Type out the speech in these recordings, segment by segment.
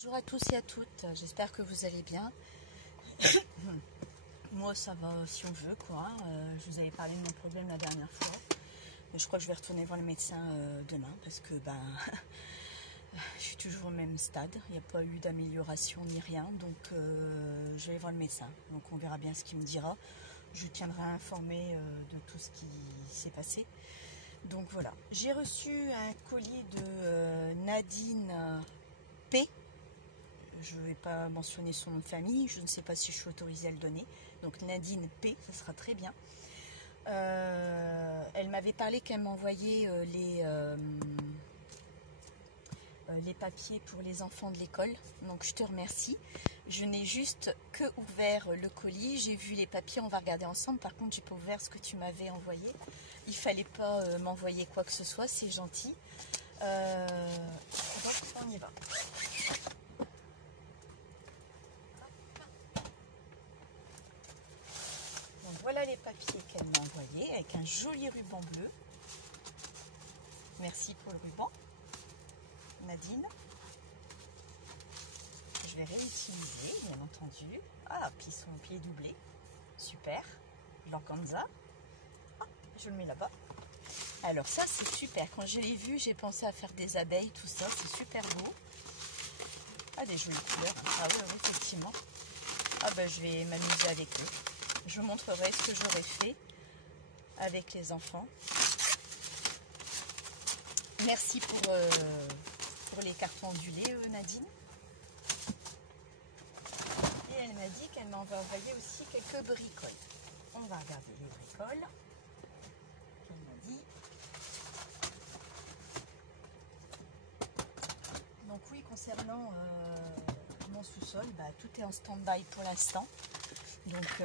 Bonjour à tous et à toutes, j'espère que vous allez bien. Moi ça va si on veut quoi. Je vous avais parlé de mon problème la dernière fois. Je crois que je vais retourner voir le médecin demain parce que je suis toujours au même stade. Il n'y a pas eu d'amélioration ni rien, donc je vais voir le médecin. Donc on verra bien ce qu'il me dira. Je vous tiendrai informé de tout ce qui s'est passé. Donc voilà, j'ai reçu un colis de Nadine P. Je ne vais pas mentionner son nom de famille, je ne sais pas si je suis autorisée à le donner. Donc Nadine P, ça sera très bien. Elle m'avait parlé qu'elle m'envoyait les papiers pour les enfants de l'école. Donc je te remercie. Je n'ai juste que ouvert le colis. J'ai vu les papiers, on va regarder ensemble. Par contre, j'ai pas ouvert ce que tu m'avais envoyé. Il fallait pas m'envoyer quoi que ce soit, c'est gentil. Donc on y va. Voilà les papiers qu'elle m'a envoyés avec un joli ruban bleu. Merci pour le ruban, Nadine. Je vais réutiliser, bien entendu. Ah, puis son pied doublé. Super. L'organza. Ah, je le mets là-bas. Alors ça, c'est super. Quand je l'ai vu, j'ai pensé à faire des abeilles, tout ça. C'est super beau. Ah, des jolies couleurs. Ah oui, effectivement. Ah ben, je vais m'amuser avec eux. Je vous montrerai ce que j'aurais fait avec les enfants. Merci pour les cartons ondulés, Nadine. Et elle m'a dit qu'elle m'en va envoyer aussi quelques bricoles. On va regarder les bricoles qu'elle m'a dit. Donc oui, concernant mon sous-sol, tout est en stand-by pour l'instant. Donc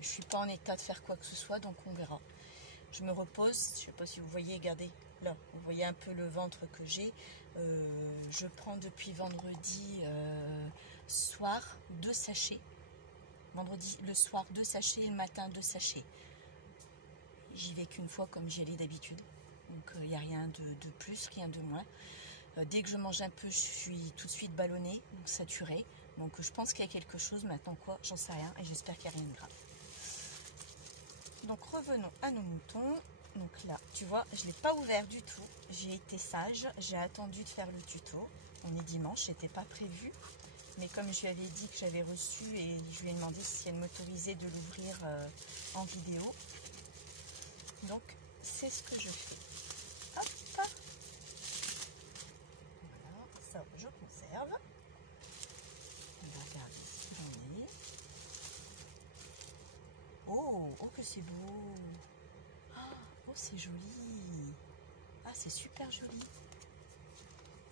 je suis pas en état de faire quoi que ce soit, donc on verra. Je me repose, je sais pas si vous voyez, regardez, là, vous voyez un peu le ventre que j'ai. Je prends depuis vendredi soir 2 sachets. Vendredi le soir 2 sachets et le matin 2 sachets. J'y vais qu'une fois comme j'y allais d'habitude. Donc il n'y a rien de plus, rien de moins. Dès que je mange un peu, je suis tout de suite ballonnée, donc saturée. Donc je pense qu'il y a quelque chose, maintenant quoi, j'en sais rien et j'espère qu'il n'y a rien de grave. Donc revenons à nos moutons. Donc là, tu vois, je ne l'ai pas ouvert du tout. J'ai été sage, j'ai attendu de faire le tuto. On est dimanche, c'était pas prévu. Mais comme je lui avais dit que j'avais reçu et je lui ai demandé si elle m'autorisait de l'ouvrir en vidéo. Donc c'est ce que je fais. Hop. Voilà, ça je conserve. On va regarder ce qu'il en est. Oh que c'est beau. Oh, c'est joli. Ah, c'est super joli.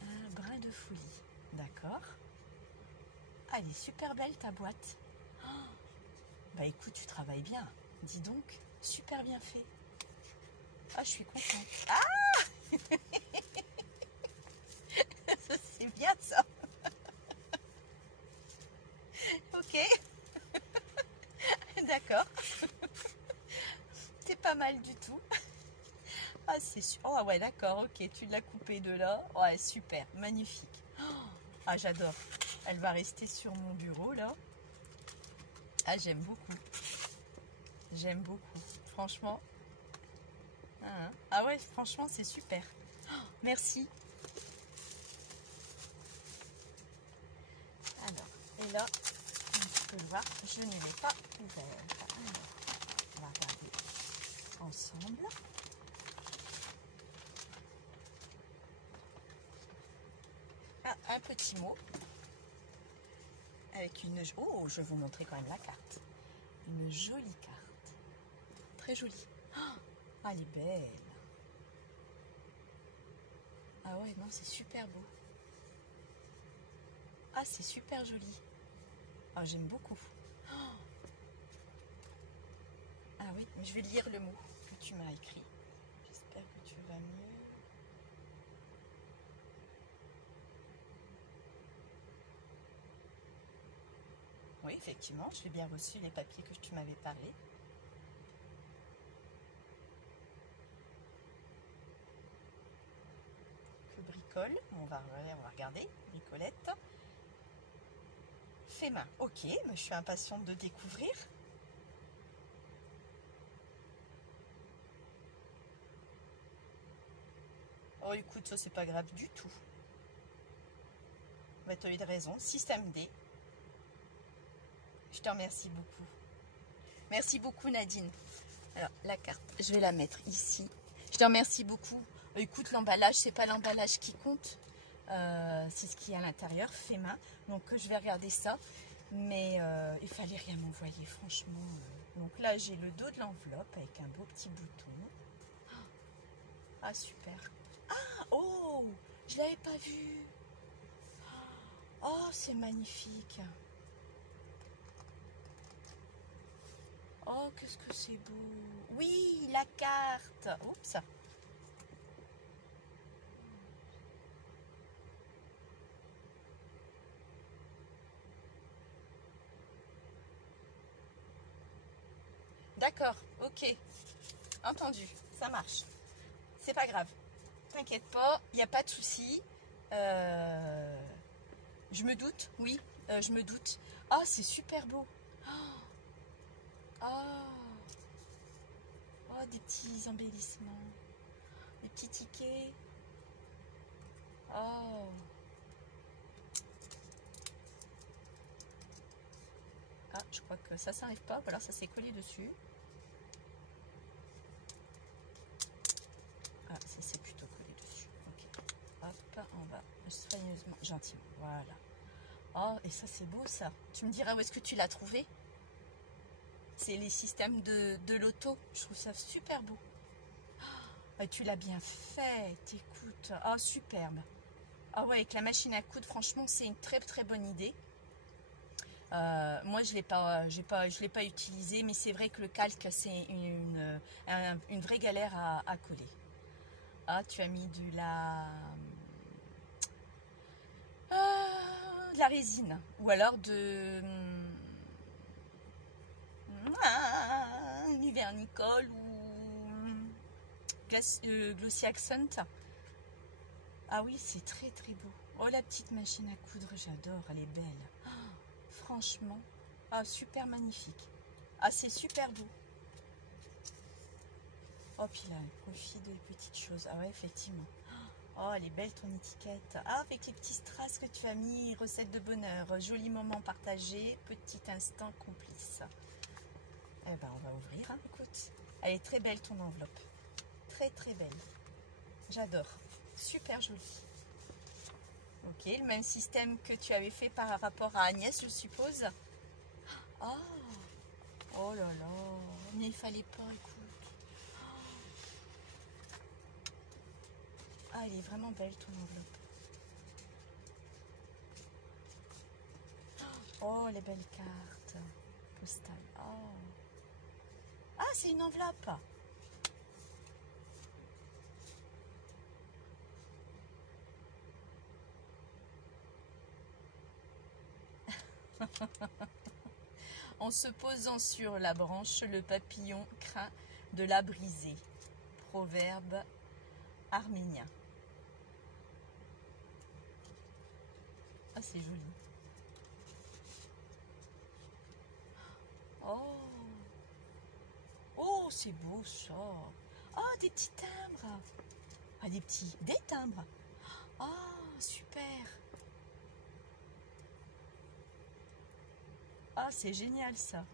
Un brin de folie. D'accord. Ah, elle est super belle ta boîte. Bah écoute, tu travailles bien. Dis donc, super bien fait. Ah, je suis contente. Ah c'est bien ça. Ok. D'accord. C'est pas mal du tout. Ah, c'est super. Oh, ouais, d'accord, ok. Tu l'as coupé de là. Ouais, super. Magnifique. Ah, j'adore. Elle va rester sur mon bureau, là. Ah, j'aime beaucoup. J'aime beaucoup. Franchement. Ah ouais, franchement, c'est super. Merci. Alors, et là, tu peux le voir, je ne l'ai pas ouvert. Alors, on va regarder ensemble. Ah, un petit mot avec une... Oh, je vais vous montrer quand même la carte. Une jolie carte. Très jolie. Ah, elle est belle. Ah ouais, non, c'est super beau. Ah, c'est super joli. Ah, j'aime beaucoup. Ah oui, mais je vais lire le mot que tu m'as écrit. J'espère que tu vas mieux. Oui, effectivement, j'ai bien reçu les papiers que tu m'avais parlé. Que bricole. bricole. On va regarder, bricolette. Fait main, ok, mais je suis impatiente de découvrir. Oh écoute, ça c'est pas grave du tout. Bah, tu as eu de raison, système D. Je te remercie beaucoup. Merci beaucoup Nadine. Alors la carte, je vais la mettre ici. Je te remercie beaucoup. Écoute, l'emballage, c'est pas l'emballage qui compte. C'est ce qu'il y a à l'intérieur, fait main. Donc je vais regarder ça. Mais il fallait rien m'envoyer, franchement. Donc là, j'ai le dos de l'enveloppe avec un beau petit bouton. Ah, super. Ah, oh, je l'avais pas vu. Oh, c'est magnifique. Oh, qu'est-ce que c'est beau. Oui, la carte. Oups. D'accord, ok. Entendu, ça marche. C'est pas grave. T'inquiète pas, il n'y a pas de souci. Je me doute, oui, je me doute. Ah, c'est super beau. Oh, oh, des petits embellissements. Des petits tickets. Oh. Ah, je crois que ça s'arrive pas. Voilà, ça s'est collé dessus. Ah, ça s'est plutôt collé dessus. Ok. Hop, on va soigneusement, gentiment. Voilà. Oh, et ça, c'est beau, ça. Tu me diras où est-ce que tu l'as trouvé? C'est les systèmes de l'auto. Je trouve ça super beau. Oh, tu l'as bien fait. Écoute. Oh, superbe. Ah ouais, avec la machine à coudre, franchement, c'est une très très bonne idée. Moi, je l'ai pas utilisé, mais c'est vrai que le calque, c'est une vraie galère à coller. Ah, tu as mis de la résine, ou alors du vernicole ou Glossy Accent. Ah oui, c'est très très beau. Oh, la petite machine à coudre, j'adore, elle est belle. Oh, franchement, ah, super magnifique. Ah, c'est super beau. Oh, puis là, profite des petites choses. Ah ouais, effectivement. Oh, elle est belle ton étiquette. Ah, avec les petits strass que tu as mis, recette de bonheur, joli moment partagé, petit instant complice. Eh ben, on va ouvrir, hein, écoute. Elle est très belle ton enveloppe. Très très belle. J'adore. Super jolie. Ok, le même système que tu avais fait par rapport à Agnès, je suppose. Oh, oh là là. Mais il fallait pas, écoute. Ah, elle est vraiment belle ton enveloppe. Oh, les belles cartes postales. Oh. Ah, c'est une enveloppe. En se posant sur la branche, le papillon craint de la briser. Proverbe arménien. Ah, c'est joli. Oh, oh, c'est beau ça. Oh, des petits timbres. Ah, des timbres. Oh, super. Ah, c'est génial ça.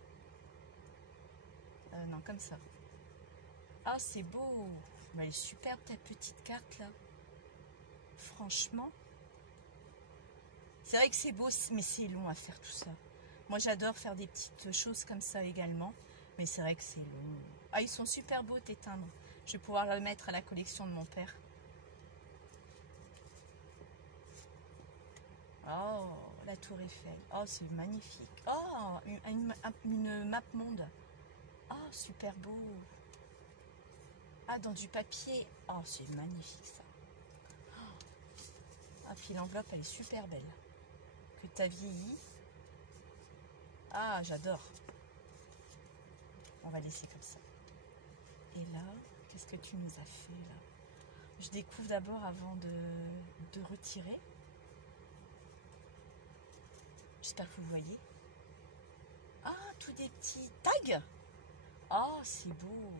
Non, comme ça. Ah, c'est beau. Elle est superbe ta petite carte là. Franchement. C'est vrai que c'est beau, mais c'est long à faire tout ça. Moi, j'adore faire des petites choses comme ça également. Mais c'est vrai que c'est long. Ah, ils sont super beaux tes timbres. Je vais pouvoir le mettre à la collection de mon père. Oh, la tour Eiffel. Oh, c'est magnifique. Oh, une map monde. Oh, super beau. Ah, dans du papier. Oh, c'est magnifique ça. Ah, puis l'enveloppe, elle est super belle. Que tu as vieilli. Ah, j'adore. On va laisser comme ça. Et là, qu'est-ce que tu nous as fait là? Je découvre d'abord avant de retirer. J'espère que vous voyez. Ah, tous des petits tags. Oh, c'est beau.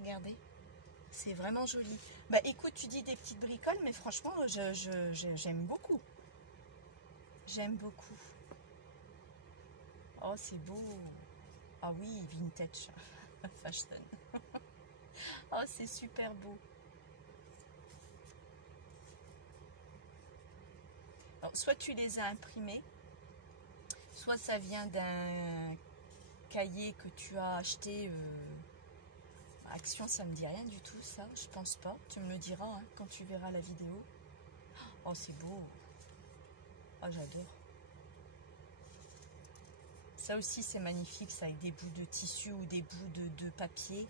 Regardez. C'est vraiment joli. Bah écoute, tu dis des petites bricoles, mais franchement, j'aime beaucoup. J'aime beaucoup. Oh, c'est beau. Ah oui, vintage. Fashion. Oh, c'est super beau. Alors, soit tu les as imprimés, soit ça vient d'un cahier que tu as acheté. Action, ça me dit rien du tout, ça. Je pense pas. Tu me le diras hein, quand tu verras la vidéo. Oh, c'est beau. Oh, j'adore. Ça aussi, c'est magnifique, ça, avec des bouts de tissu ou des bouts de papier.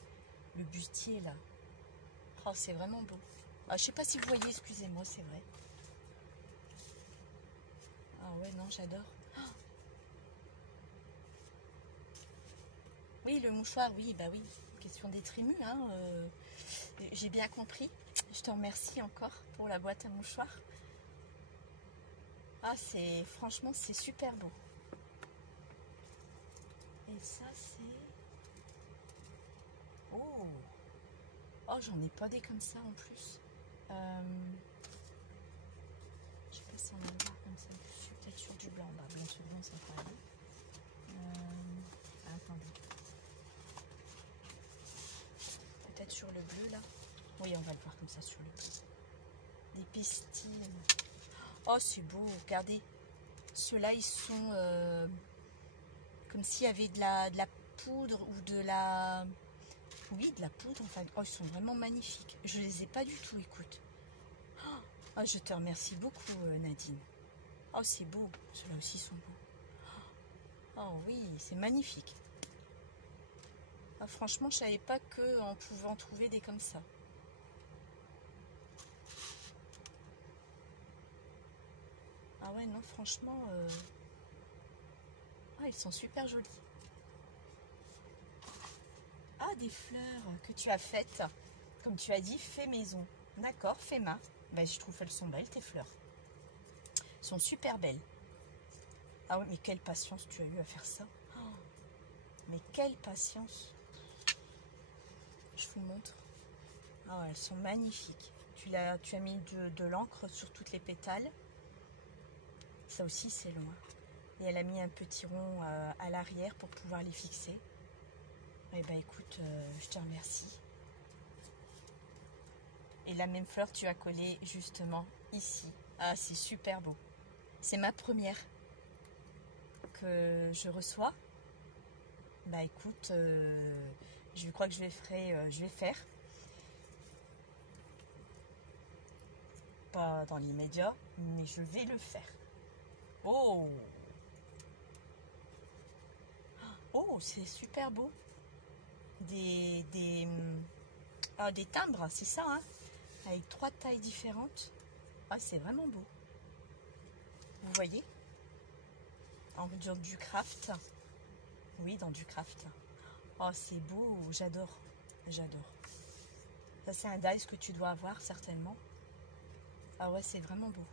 Le bustier, là. Oh, c'est vraiment beau. Ah, je sais pas si vous voyez, excusez-moi, c'est vrai. Ah ouais, non, j'adore. Oh. Oui, le mouchoir, oui, bah oui. Question d'être ému, hein. J'ai bien compris. Je te remercie encore pour la boîte à mouchoirs. Ah, franchement, c'est super beau. Et ça, c'est... Oh, oh, j'en ai pas des comme ça en plus. Je sais pas si on va le voir comme ça dessus. Peut-être sur du blanc. Bah, blanc sur blanc, ça va aller. Attendez. Peut-être sur le bleu, là. Oui, on va le voir comme ça sur le bleu. Des pistils. Oh, c'est beau. Regardez. Ceux-là, ils sont comme s'il y avait de la poudre ou de la... Oui, de la poudre, enfin. Oh, ils sont vraiment magnifiques. Je les ai pas du tout, écoute. Oh, je te remercie beaucoup, Nadine. Oh, c'est beau. Ceux-là aussi sont beaux. Oh oui, c'est magnifique. Ah, franchement, je savais pas qu'on pouvait en trouver des comme ça. Ah ouais, non, franchement... Ah, ils sont super jolis. Ah, des fleurs que tu as faites. Comme tu as dit, fait maison. D'accord, fait main. Ben, je trouve qu'elles sont belles, tes fleurs. Elles sont super belles. Ah oui, mais quelle patience tu as eu à faire ça. Oh, mais quelle patience. Je vous montre. Ah ouais, elles sont magnifiques. Tu as mis de l'encre sur toutes les pétales. Ça aussi, c'est loin. Et elle a mis un petit rond à l'arrière pour pouvoir les fixer. Eh ben écoute, je te remercie. Et la même fleur, tu as collé justement ici. Ah, c'est super beau. C'est ma première que je reçois. Bah écoute, je crois que je vais faire. Pas dans l'immédiat, mais je vais le faire. Oh! Oh, c'est super beau. Des timbres, c'est ça, hein? Avec 3 tailles différentes. Ah, c'est vraiment beau. Vous voyez? Dans du craft. Oui, dans du craft. Oh, c'est beau, j'adore. J'adore. Ça, c'est un dice que tu dois avoir, certainement. Ah ouais, c'est vraiment beau.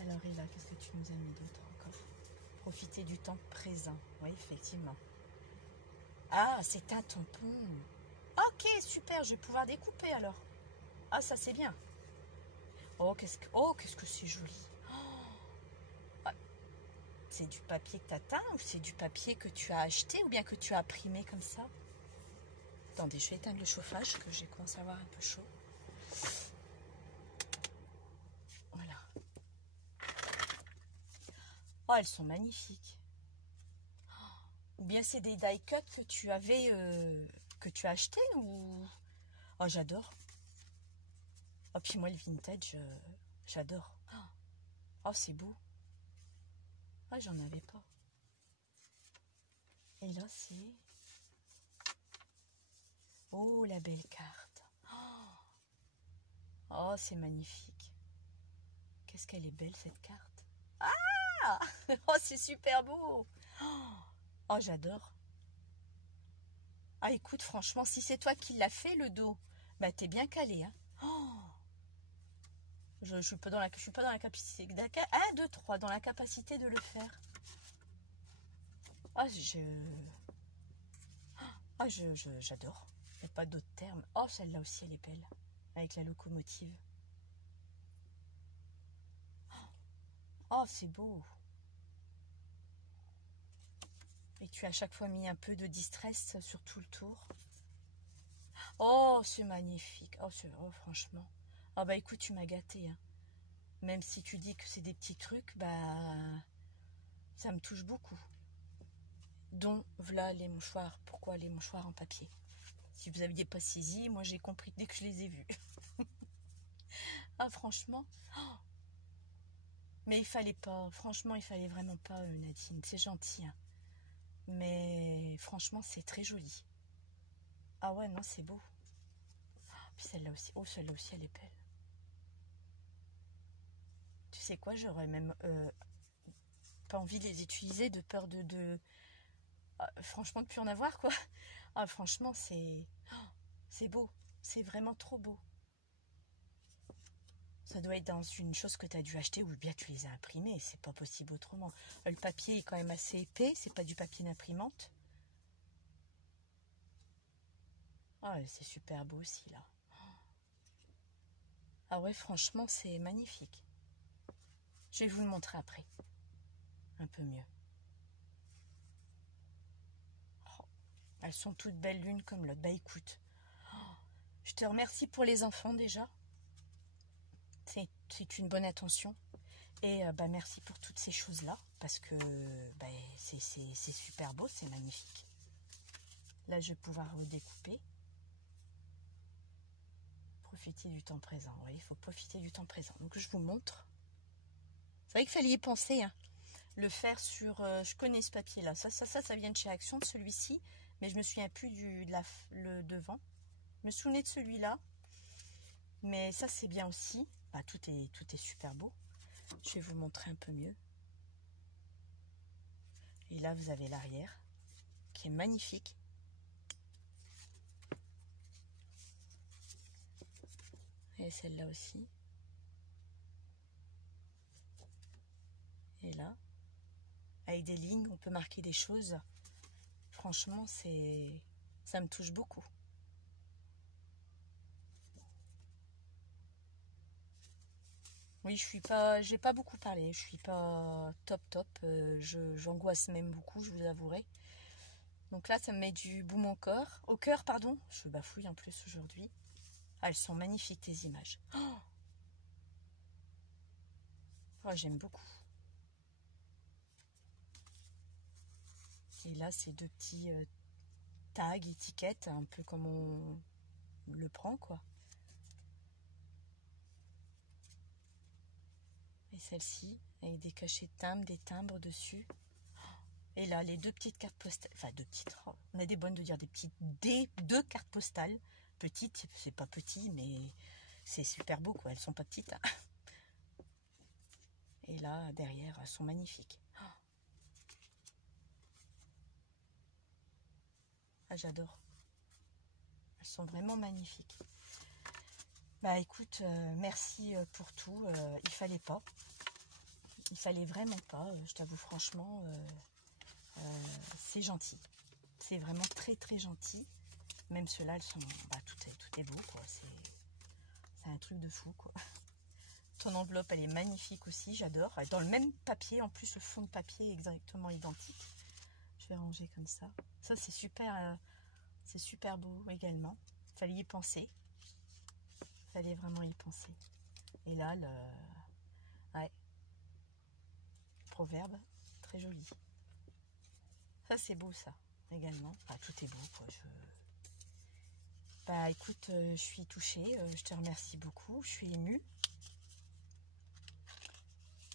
Alors, et là, qu'est-ce que tu nous as mis d'autre encore? Profiter du temps présent. Oui, effectivement. Ah, c'est un tampon. Ok, super, je vais pouvoir découper alors. Ah, ça c'est bien. Oh, qu'est-ce que c'est joli. Oh, c'est du papier que tu as teint ou c'est du papier que tu as acheté ou bien que tu as imprimé comme ça? Attendez, je vais éteindre le chauffage que j'ai commencé à avoir un peu chaud. Voilà. Oh, elles sont magnifiques. Ou bien c'est des die cut que tu avais, que tu as acheté ou... Oh, j'adore. Oh, puis moi, le vintage, j'adore. Oh, c'est beau. Ah, j'en avais pas. Et là, c'est... Oh, la belle carte. Oh, c'est magnifique. Qu'est-ce qu'elle est belle, cette carte. Ah! Oh, c'est super beau. Oh, j'adore. Ah, écoute, franchement, si c'est toi qui l'as fait, le dos, bah, t'es bien calé, hein. Oh, je suis pas dans la, je suis pas dans la capacité, un, deux, trois, dans la capacité de le faire. Ah, j'adore. Il n'y a pas d'autre terme. Oh, celle-là aussi, elle est belle. Avec la locomotive. Oh, c'est beau. Et tu as à chaque fois mis un peu de distress sur tout le tour. Oh, c'est magnifique. Oh, oh, franchement. Ah bah écoute, tu m'as gâté, hein. Même si tu dis que c'est des petits trucs, bah ça me touche beaucoup. Donc voilà les mouchoirs. Pourquoi les mouchoirs en papier? Si vous aviez pas saisi, moi j'ai compris dès que je les ai vus. Ah franchement. Oh, mais il fallait pas. Franchement, il fallait vraiment pas, Nadine. C'est gentil, hein. Mais franchement, c'est très joli. Ah ouais, non, c'est beau. Puis celle-là aussi. Oh, celle-là aussi, elle est belle. Tu sais quoi, j'aurais même pas envie de les utiliser de peur franchement, de plus en avoir, quoi. Ah, franchement, c'est beau. C'est vraiment trop beau. Ça doit être dans une chose que tu as dû acheter ou bien tu les as imprimés. C'est pas possible autrement. Le papier est quand même assez épais. C'est pas du papier d'imprimante. Ah, c'est super beau aussi, là. Ah ouais, franchement, c'est magnifique. Je vais vous le montrer après. Un peu mieux. Oh, elles sont toutes belles l'une comme l'autre. Bah écoute, je te remercie pour les enfants déjà. C'est une bonne attention. Et bah, merci pour toutes ces choses-là. Parce que bah, c'est super beau, c'est magnifique. Là, je vais pouvoir vous découper. Profiter du temps présent. Oui, il faut profiter du temps présent. Donc, je vous montre. C'est vrai qu'il fallait y penser, hein. Le faire sur... je connais ce papier-là. Ça vient de chez Action, de celui-ci. Mais je me souviens plus le devant. Je me souvenais de celui-là. Mais ça, c'est bien aussi. Bah, tout est super beau. Je vais vous montrer un peu mieux. Et là, vous avez l'arrière, qui est magnifique. Et celle-là aussi. Et là, avec des lignes, on peut marquer des choses. Franchement, ça me touche beaucoup. Oui, j'ai pas beaucoup parlé. Je suis pas top. J'angoisse même beaucoup, je vous avouerai. Donc là, ça me met du boum au cœur, pardon. Je bafouille en plus aujourd'hui. Ah, elles sont magnifiques, tes images. Oh, oh, j'aime beaucoup. Et là, c'est deux petits tags, étiquettes, un peu comme on le prend, quoi. Et celle-ci, avec des cachets de timbres, des timbres dessus. Et là, les deux petites cartes postales. Enfin, deux petites. On a des bonnes de dire des petites. Deux cartes postales. Petites, c'est pas petit, mais c'est super beau, quoi. Elles sont pas petites, hein. Et là, derrière, elles sont magnifiques. Ah, j'adore. Elles sont vraiment magnifiques. Bah écoute, merci pour tout. Il fallait pas. Il fallait vraiment pas. Je t'avoue franchement, c'est gentil. C'est vraiment très gentil. Même ceux-là, elles sont. Bah, tout est beau, quoi. C'est un truc de fou, quoi. Ton enveloppe, elle est magnifique aussi, j'adore. Dans le même papier, en plus, le fond de papier est exactement identique. Je vais ranger comme ça. Ça, c'est super beau également. Fallait y penser. Fallait vraiment y penser. Et là, ouais, proverbe, très joli. Ça, c'est beau, ça, également. Enfin, tout est beau, quoi. Bah, écoute, je suis touchée. Je te remercie beaucoup. Je suis émue.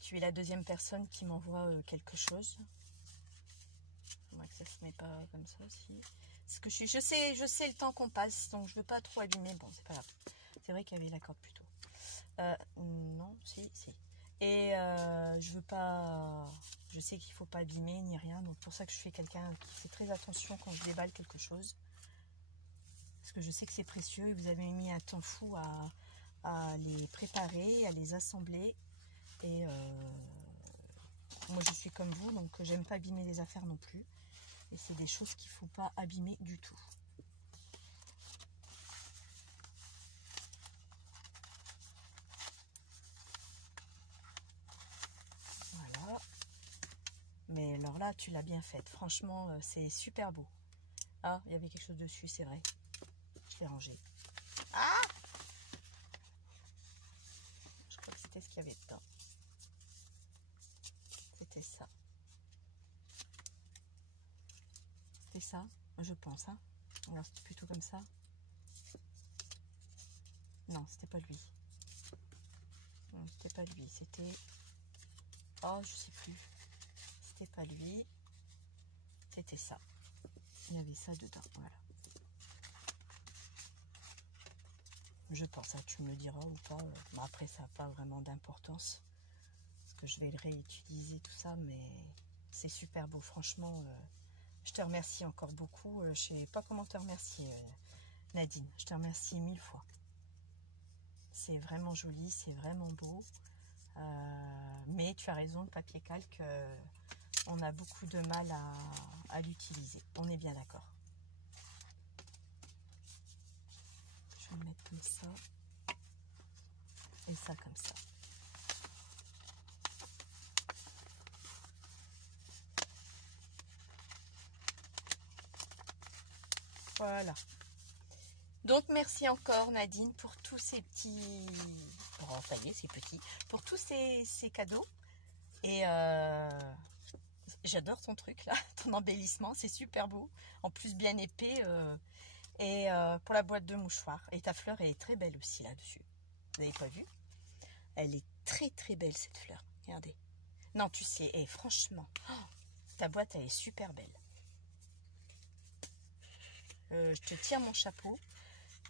Tu es la deuxième personne qui m'envoie quelque chose. Moi que ça se met pas comme ça aussi. Parce que je sais le temps qu'on passe, donc je veux pas trop abîmer. Bon, c'est pas grave. C'est vrai qu'il y avait la corde plus tôt. Non, si. Et je veux pas. Je sais qu'il faut pas abîmer ni rien, donc pour ça que je fais quelqu'un qui fait très attention quand je déballe quelque chose. parce que je sais que c'est précieux et vous avez mis un temps fou à les préparer, à les assembler. Et moi je suis comme vous, donc j'aime pas abîmer les affaires non plus. Et c'est des choses qu'il ne faut pas abîmer du tout. Voilà. Mais alors là, tu l'as bien faite. Franchement, c'est super beau. Ah, il y avait quelque chose dessus, c'est vrai. Je l'ai rangé. Ah! Je crois que c'était ce qu'il y avait dedans. C'était ça. C'était ça, je pense. Hein. Alors, c'était plutôt comme ça. Non, c'était pas lui. Non, c'était pas lui. C'était... Oh, je sais plus. C'était pas lui. C'était ça. Il y avait ça dedans. Voilà. Je pense. Tu me le diras ou pas. Bon, après, ça n'a pas vraiment d'importance. Parce que je vais le réutiliser, tout ça. Mais c'est super beau. Franchement, je te remercie encore beaucoup. Je sais pas comment te remercier, Nadine. Je te remercie 1000 fois. C'est vraiment joli. C'est vraiment beau. Mais tu as raison, le papier calque, on a beaucoup de mal à l'utiliser. On est bien d'accord. Je vais le mettre comme ça. Et ça comme ça. Voilà. Donc merci encore Nadine pour tous ces petits... Oh, ça y est, c'est petit. Pour tous ces cadeaux. Et j'adore ton truc là, ton embellissement, c'est super beau. En plus bien épais. Et pour la boîte de mouchoirs. Et ta fleur elle est très belle aussi là-dessus. Vous n'avez pas vu? Elle est très très belle cette fleur. Regardez. Non, tu sais, franchement, ta boîte elle est super belle. Je te tire mon chapeau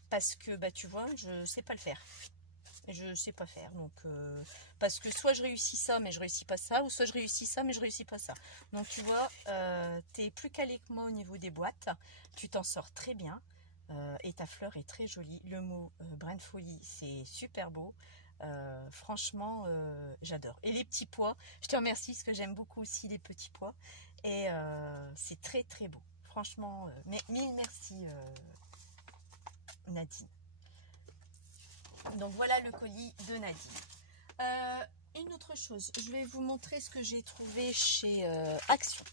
parce que bah tu vois, je sais pas le faire. Je sais pas faire, donc parce que soit je réussis ça mais je réussis pas ça, ou soit je réussis ça mais je réussis pas ça. Donc tu vois, tu es plus calé que moi au niveau des boîtes, tu t'en sors très bien. Et ta fleur est très jolie. Le mot Brin de Folie, c'est super beau. Franchement, j'adore. Et les petits pois, je te remercie parce que j'aime beaucoup aussi les petits pois. Et c'est très très beau. Franchement, mille merci Nadine. Donc voilà le colis de Nadine. Une autre chose, je vais vous montrer ce que j'ai trouvé chez Action.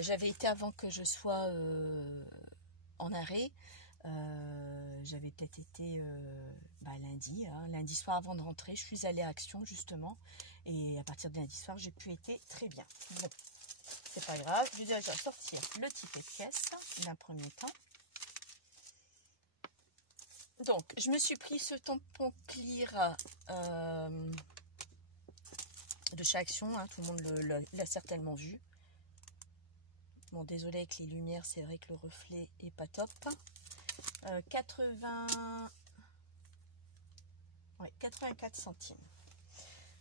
J'avais été avant que je sois en arrêt. J'avais peut-être été lundi, hein, lundi soir avant de rentrer. Je suis allée à Action justement. Et à partir de lundi soir, j'ai pu être très bien. Bon, c'est pas grave. Je vais déjà sortir le ticket de caisse d'un premier temps. Donc, je me suis pris ce tampon Clear de chez Action. Hein, tout le monde l'a certainement vu. Bon, désolé avec les lumières, c'est vrai que le reflet est pas top. 84 centimes.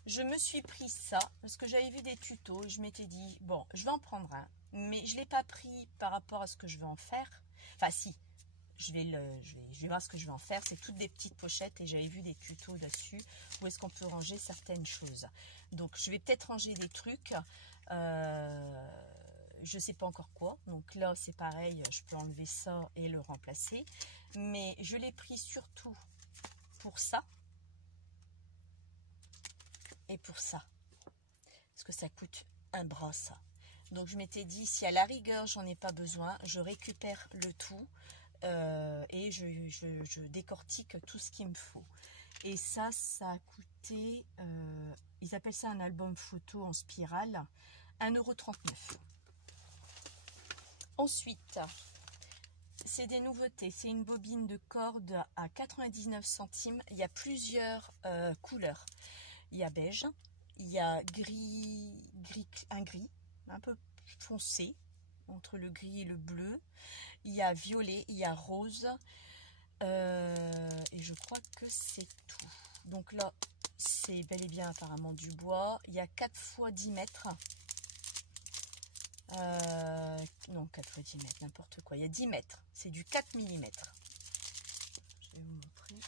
Je me suis pris ça parce que j'avais vu des tutos. Je m'étais dit, bon, je vais en prendre un. Mais je ne l'ai pas pris par rapport à ce que je vais en faire. Enfin, si. Je vais voir ce que je vais en faire. C'est toutes des petites pochettes et j'avais vu des tutos là-dessus où est-ce qu'on peut ranger certaines choses. Donc, je vais peut-être ranger des trucs. Je ne sais pas encore quoi. Donc là, c'est pareil. Je peux enlever ça et le remplacer. Mais je l'ai pris surtout pour ça. Et pour ça. Parce que ça coûte un bras, ça. Donc, je m'étais dit, si à la rigueur, j'en ai pas besoin, je récupère le tout. Et je décortique tout ce qu'il me faut. Et ça a coûté, ils appellent ça un album photo en spirale, 1,39 €. Ensuite, c'est des nouveautés. C'est une bobine de corde à 99 centimes. Il y a plusieurs couleurs. Il y a beige, il y a un gris un peu foncé, entre le gris et le bleu. Il y a violet, il y a rose. Et je crois que c'est tout. Donc là, c'est bel et bien apparemment du bois. Il y a 4 x 10 mètres. Non, 4 x 10 mètres, n'importe quoi. Il y a 10 mètres. C'est du 4 mm. Je vais vous montrer.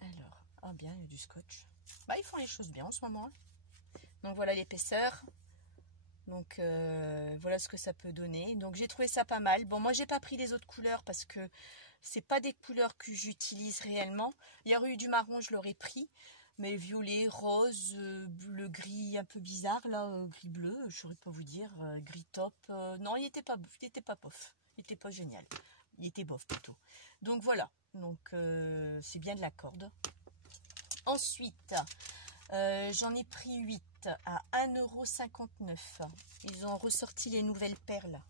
Alors, ah bien, il y a du scotch. Bah, ils font les choses bien en ce moment. Donc voilà l'épaisseur. Donc voilà ce que ça peut donner. Donc j'ai trouvé ça pas mal. Bon, moi j'ai pas pris les autres couleurs parce que c'est pas des couleurs que j'utilise réellement. Il y aurait eu du marron, je l'aurais pris. Mais violet, rose, bleu, gris un peu bizarre là, gris bleu, je saurais pas vous dire, gris top. Non, il était pas pof. Il était pas génial. Il était bof plutôt. Donc voilà. Donc c'est bien de la corde. Ensuite, j'en ai pris 8 à 1,59 €. Ils ont ressorti les nouvelles perles.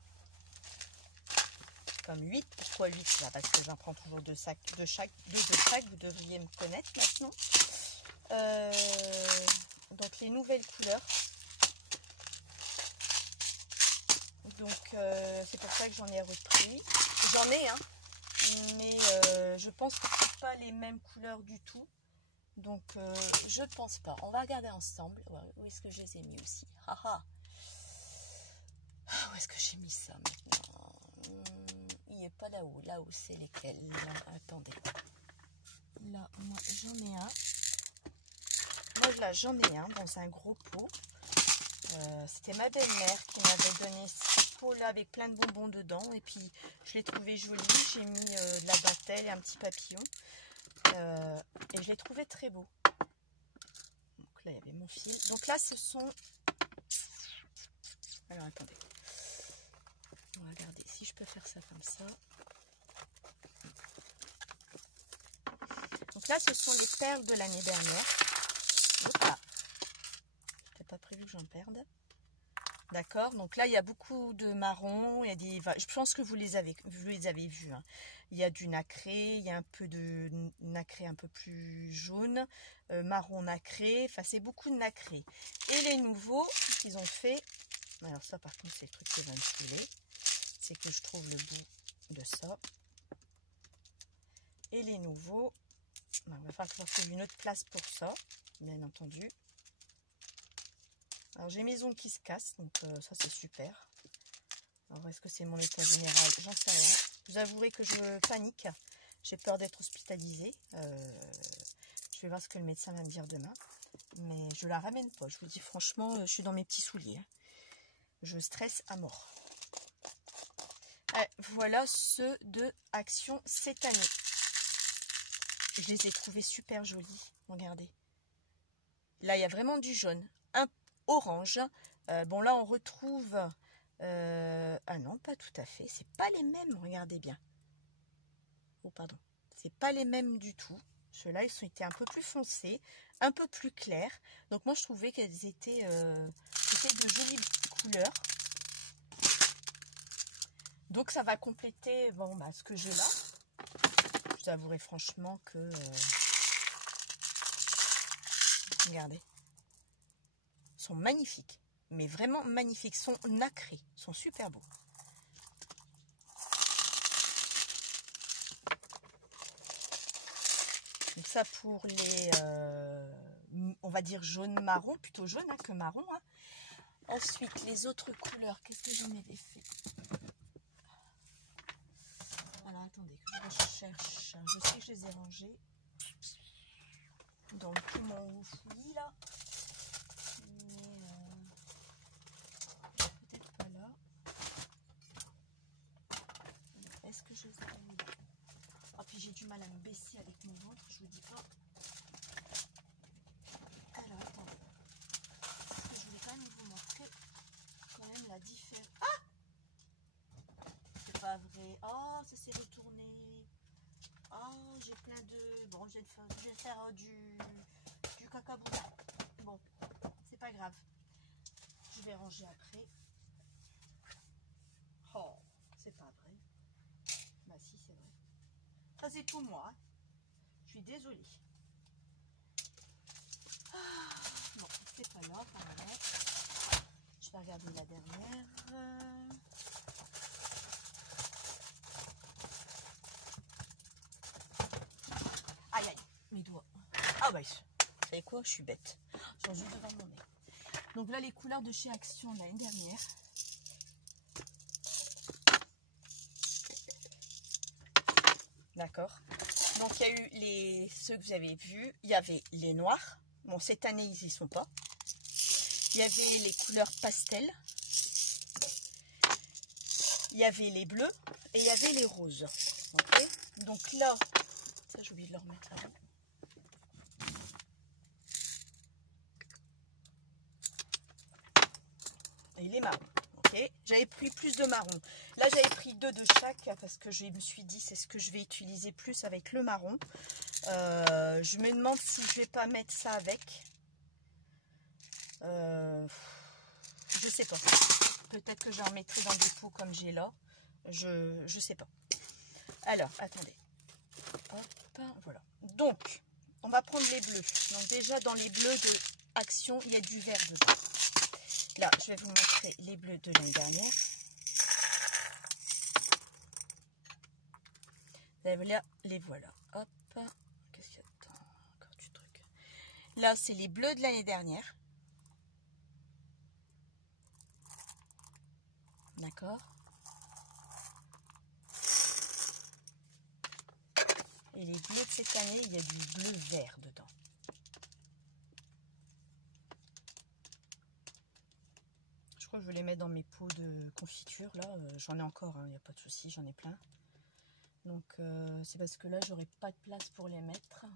Comme 8. Pourquoi 8 là? Parce que j'en prends toujours deux de chaque. Vous devriez me connaître maintenant. Donc les nouvelles couleurs. Donc c'est pour ça que j'en ai repris. J'en ai, hein. Mais je pense que c'est pas les mêmes couleurs du tout. Donc je pense pas. On va regarder ensemble. Où est-ce que je les ai mis aussi? Où est-ce que j'ai mis ça maintenant? Il n'est pas là-haut. Là-haut, c'est lesquels? Attendez. Là, moi, j'en ai un. Moi, là, j'en ai un dans un gros pot. C'était ma belle-mère qui m'avait donné ce pot-là avec plein de bonbons dedans. Et puis, je l'ai trouvé joli. J'ai mis de la dentelle et un petit papillon. Et je l'ai trouvé très beau. Donc là, il y avait mon fil. Donc là, ce sont... Alors, attendez. On va regarder si je peux faire ça comme ça. Donc là, ce sont les perles de l'année dernière. Hop, j'ai pas prévu que j'en perde. D'accord. Donc là, il y a beaucoup de marron. Il y a des... Je pense que vous les avez vus. Hein. Il y a du nacré. Il y a un peu de nacré un peu plus jaune. Marron nacré. Enfin, c'est beaucoup de nacré. Et les nouveaux qu'ils ont fait... Alors ça, par contre, c'est le truc qui va me saouler. C'est que je trouve le bout de ça. Et les nouveaux... Il va falloir que je trouve une autre place pour ça, bien entendu. Alors j'ai mes ongles qui se cassent, donc ça c'est super. Alors est-ce que c'est mon état général? J'en sais rien. Vous avouerez que je panique. J'ai peur d'être hospitalisée. Je vais voir ce que le médecin va me dire demain. Mais je la ramène pas. Je vous dis franchement, je suis dans mes petits souliers. Hein. Je stresse à mort. Voilà ceux de Action cette année. Je les ai trouvés super jolis. Regardez. Là, il y a vraiment du jaune. Un orange. Bon, là, on retrouve... ah non, pas tout à fait. C'est pas les mêmes. Regardez bien. Oh, pardon. C'est pas les mêmes du tout. Ceux-là, ils ont été un peu plus foncés. Un peu plus clairs. Donc, moi, je trouvais qu'elles étaient de jolies couleurs. Donc, ça va compléter bon, bah, ce que j'ai là. Je vous avouerai franchement que... regardez. Ils sont magnifiques. Mais vraiment magnifiques. Ils sont nacrés. Ils sont super beaux. Donc ça pour les... on va dire jaune-marron. Plutôt jaune hein, que marron. Hein. Ensuite, les autres couleurs. Qu'est-ce que j'en avais fait? Alors, attendez, que je recherche. Je sais que je les ai rangés dans tout mon fouillis, là. Mais peut-être pas là. Est-ce que je les ai mis là? Ah, puis j'ai du mal à me baisser avec mon ventre, je vous dis pas. Alors, attendez. Parce que je voulais quand même vous montrer quand même la différence. Ah! C'est pas vrai. Oh, ça s'est retourné. Oh, j'ai plein de... Bon, je vais faire du cacaboula. Bon, c'est pas grave. Je vais ranger après. Oh, c'est pas vrai. Bah si, c'est vrai. Ça, c'est tout moi. Hein. Je suis désolée. Ah, bon, c'est pas là, quand même. Je vais regarder la dernière. bah, vous savez quoi, je suis bête. J'en joue devant mon nez. Donc là, les couleurs de chez Action de l'année dernière. D'accord. Donc il y a eu ceux que vous avez vus. Il y avait les noirs. Bon, cette année, ils n'y sont pas. Il y avait les couleurs pastel. Il y avait les bleus et il y avait les roses. Ok. Donc là, ça j'ai oublié de le remettre avant. Et les marrons. Ok. J'avais pris plus de marron. Là, j'avais pris 2 de chaque parce que je me suis dit c'est ce que je vais utiliser plus avec le marron. Je me demande si je vais pas mettre ça avec. Je sais pas. Peut-être que j'en mettrai dans des pots comme j'ai là. Je sais pas. Alors, attendez. Hop, voilà. Donc, on va prendre les bleus. Donc déjà, dans les bleus de Action, il y a du vert dedans. Là, je vais vous montrer les bleus de l'année dernière. Là, les voilà. Hop. Qu'est-ce qu'il y a dedans? Encore du truc. Là, c'est les bleus de l'année dernière. D'accord. Et les bleus de cette année, il y a du bleu vert dedans. Je crois que je vais les mettre dans mes pots de confiture. Là, j'en ai encore, il n'y a pas de souci, j'en ai plein. Donc, c'est parce que là, j'aurai pas de place pour les mettre.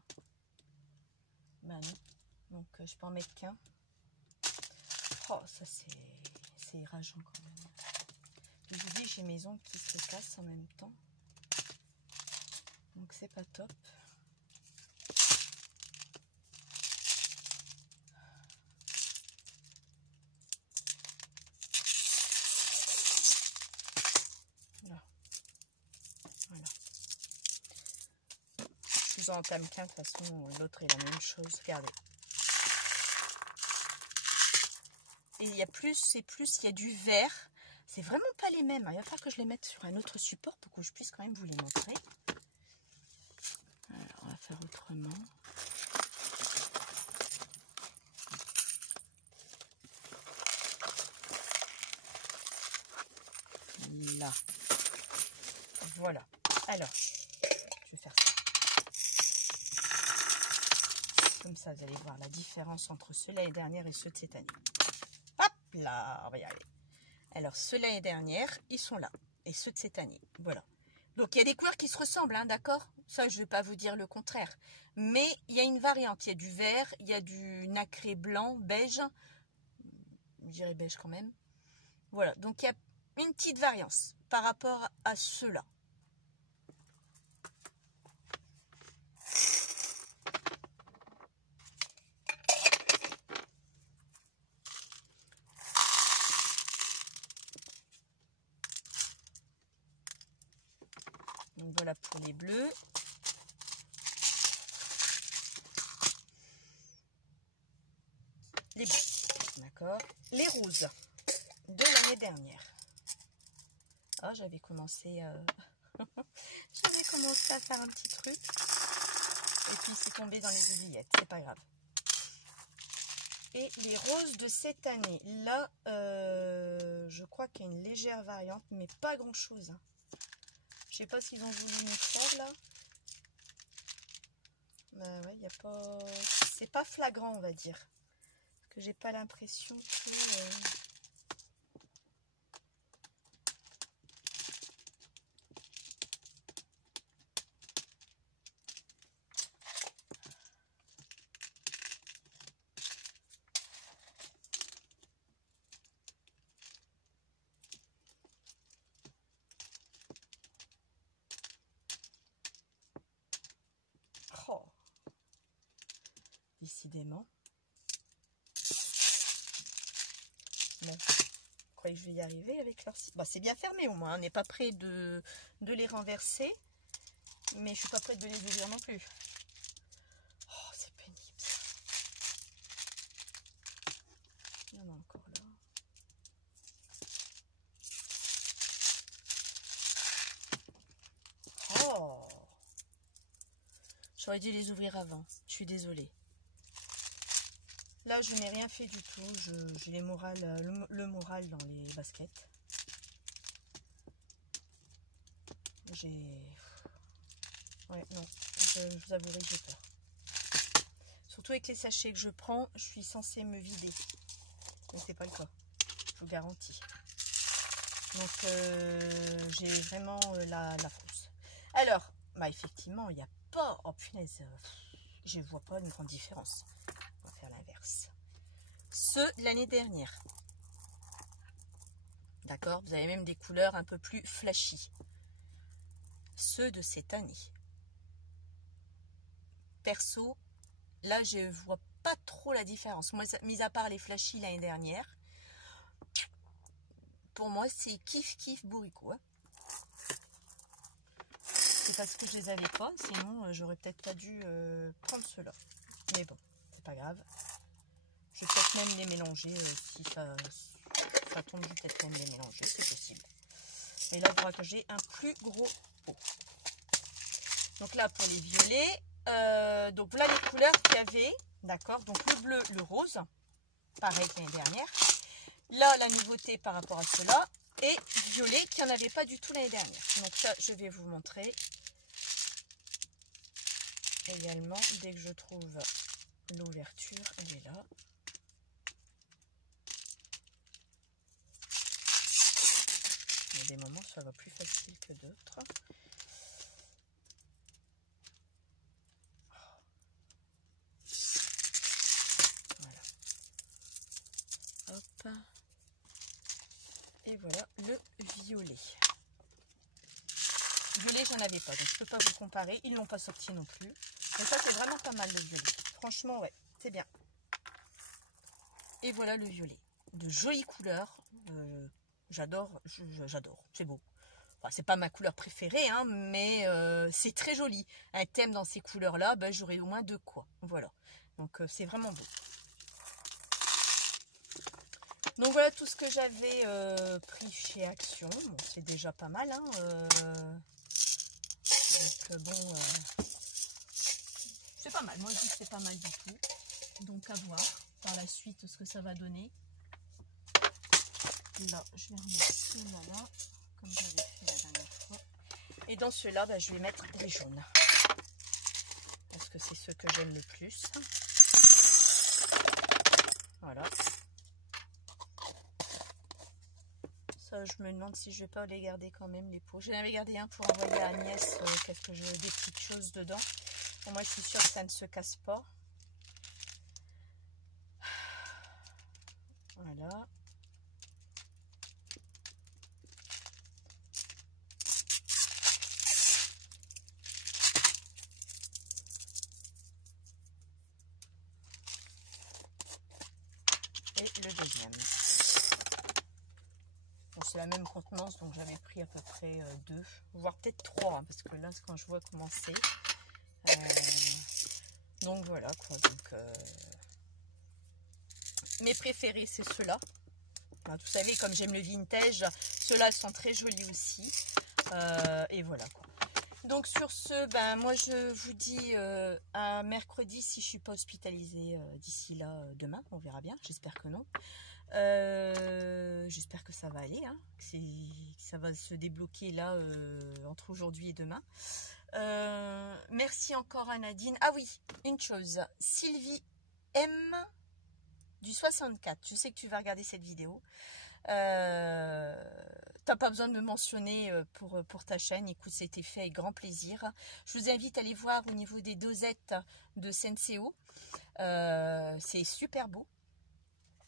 Bah non. Donc, je peux en mettre qu'un. Oh, ça, c'est rageant quand même. Je vous dis, j'ai mes ongles qui se cassent en même temps. Donc, c'est pas top. Là. Voilà. Je vous en entame qu'un, de toute façon, l'autre est la même chose. Regardez. Et il y a plus, c'est plus, il y a du vert. C'est vraiment pas les mêmes. Il va falloir que je les mette sur un autre support pour que je puisse quand même vous les montrer. Alors, on va faire autrement. Là. Voilà. Alors, je vais faire ça. Comme ça, vous allez voir la différence entre ceux de l'année dernière et ceux de cette année. Hop là, on va y arriver. Alors, ceux de l'année dernière, ils sont là. Et ceux de cette année, voilà. Donc, il y a des couleurs qui se ressemblent, hein, d'accord? Ça, je ne vais pas vous dire le contraire. Mais il y a une variante. Il y a du vert, il y a du nacré blanc, beige. Je dirais beige quand même. Voilà, donc il y a une petite variance par rapport à ceux-là. Donc voilà pour les bleus. Les bleus, d'accord. Les roses de l'année dernière. Ah, j'avais commencé à faire un petit truc. Et puis c'est tombé dans les oubliettes, c'est pas grave. Et les roses de cette année, là, je crois qu'il y a une légère variante, mais pas grand chose. Hein. Je sais pas s'ils ont voulu nous faire là. Bah ouais, il y a pas. C'est pas flagrant, on va dire. Parce que j'ai pas l'impression que. Oh. Décidément. Bon. Vous croyez que je vais y arriver avec leur... Bah, c'est bien fermé au moins. On n'est pas prêt de les renverser. Mais je suis pas prête de les ouvrir non plus. Oh, c'est pénible ça. Il y en a encore là. Oh! J'aurais dû les ouvrir avant. Je suis désolée. Là, je n'ai rien fait du tout. J'ai le moral dans les baskets. Ouais, non, je vous avouerai que j'ai peur. Surtout avec les sachets que je prends, je suis censée me vider. Mais c'est pas le cas, je vous garantis. Donc, j'ai vraiment la frousse. Alors, bah effectivement, il n'y a pas... Oh punaise, je ne vois pas une grande différence. On va faire l'inverse. Ceux de l'année dernière. D'accord? Vous avez même des couleurs un peu plus flashy. Ceux de cette année. Perso, là, je vois pas trop la différence. Moi, mis à part les flashy l'année dernière, pour moi, c'est kiff bourricot. Hein. C'est parce que je les avais pas, sinon j'aurais peut-être pas dû prendre ceux-là. Mais bon, c'est pas grave. Je vais peut-être même les mélanger si ça tombe, je vais peut-être même les mélanger, c'est possible. Et là, il faudra que j'ai un plus gros pot. Donc là, pour les violets, donc voilà les couleurs qu'il y avait, d'accord. Donc le bleu, le rose, pareil que l'année dernière. Là, la nouveauté par rapport à cela, et violet qui n'y en avait pas du tout l'année dernière. Donc ça, je vais vous montrer également dès que je trouve l'ouverture. Elle est là. Il y a des moments ça va plus facile que d'autres. Voilà. Hop. Et voilà le violet. Violet, j'en avais pas, donc je peux pas vous comparer. Ils l'ont pas sorti non plus. Mais ça, c'est vraiment pas mal le violet. Franchement, ouais, c'est bien. Et voilà le violet. De jolies couleurs. J'adore, j'adore. C'est beau. Enfin, c'est pas ma couleur préférée, hein, mais c'est très joli. Un thème dans ces couleurs-là, ben, j'aurais au moins de quoi. Voilà. Donc, c'est vraiment beau. Donc, voilà tout ce que j'avais pris chez Action. Bon, c'est déjà pas mal, hein. Donc, bon, c'est pas mal. Moi, je dis que c'est pas mal du tout. Donc, à voir par la suite ce que ça va donner. Là, je vais remettre ceux-là, comme j'avais fait la dernière fois. Et dans ceux-là, bah, je vais mettre les jaunes. Parce que c'est ceux que j'aime le plus. Voilà. Ça, je me demande si je vais pas les garder quand même, les pots. J'en avais gardé un pour envoyer à Agnès des petites choses dedans. Bon, moi, je suis sûre que ça ne se casse pas. Voilà. Et le deuxième. Bon, c'est la même contenance, donc j'avais pris à peu près 2, voire peut-être 3, hein, parce que là, quand je vois comment c'est. Donc voilà quoi. Donc, mes préférés, c'est ceux-là. Enfin, vous savez, comme j'aime le vintage, ceux-là sont très jolis aussi. Et voilà quoi. Donc sur ce, ben moi je vous dis à mercredi si je suis pas hospitalisée d'ici là demain, on verra bien, j'espère que non. J'espère que ça va aller, hein, que ça va se débloquer là entre aujourd'hui et demain. Merci encore à Nadine. Ah oui, une chose, Sylvie M du 64, je sais que tu vas regarder cette vidéo. T'as pas besoin de me mentionner pour ta chaîne. Écoute, c'était fait avec grand plaisir. Je vous invite à aller voir au niveau des dosettes de Senseo. C'est super beau.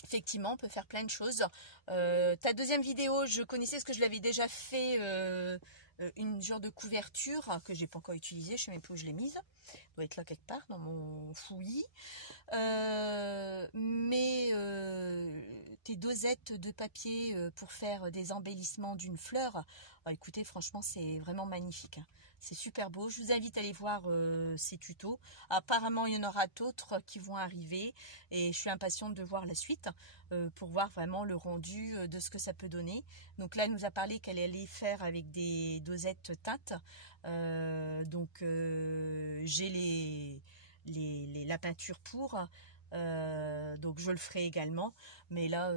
Effectivement, on peut faire plein de choses. Ta deuxième vidéo, je connaissais ce que je l'avais déjà fait, une genre de couverture que j'ai pas encore utilisée. Je sais même plus où je l'ai mise. Elle doit être là quelque part dans mon fouillis. Mais tes dosettes de papier pour faire des embellissements d'une fleur, écoutez, franchement, c'est vraiment magnifique. Hein. C'est super beau. Je vous invite à aller voir ces tutos. Apparemment, il y en aura d'autres qui vont arriver et je suis impatiente de voir la suite pour voir vraiment le rendu de ce que ça peut donner. Donc là, elle nous a parlé qu'elle allait faire avec des dosettes teintes. Donc, j'ai la peinture pour. Donc je le ferai également. Mais là,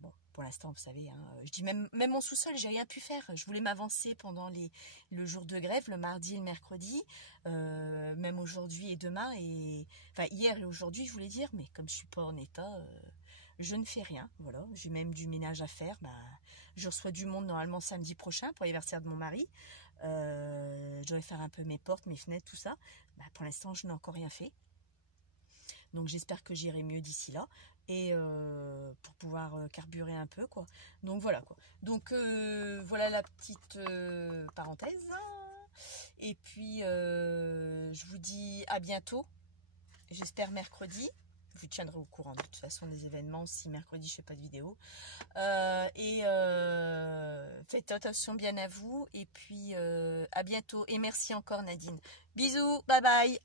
bon, pour l'instant, vous savez, hein, je dis même mon sous-sol, j'ai rien pu faire. Je voulais m'avancer pendant le jour de grève, le mardi et le mercredi, même aujourd'hui et demain, enfin hier et aujourd'hui, je voulais dire, mais comme je suis pas en état, je ne fais rien. Voilà, j'ai même du ménage à faire. Bah, je reçois du monde normalement samedi prochain pour l'anniversaire de mon mari. Je dois faire un peu mes portes, mes fenêtres, tout ça. Bah, pour l'instant, je n'ai encore rien fait. Donc j'espère que j'irai mieux d'ici là et pour pouvoir carburer un peu quoi. Donc voilà quoi. Donc voilà la petite parenthèse. Et puis je vous dis à bientôt. J'espère mercredi. Je vous tiendrai au courant de toute façon des événements si mercredi je fais pas de vidéo. Faites attention bien à vous et puis à bientôt et merci encore Nadine. Bisous, bye bye.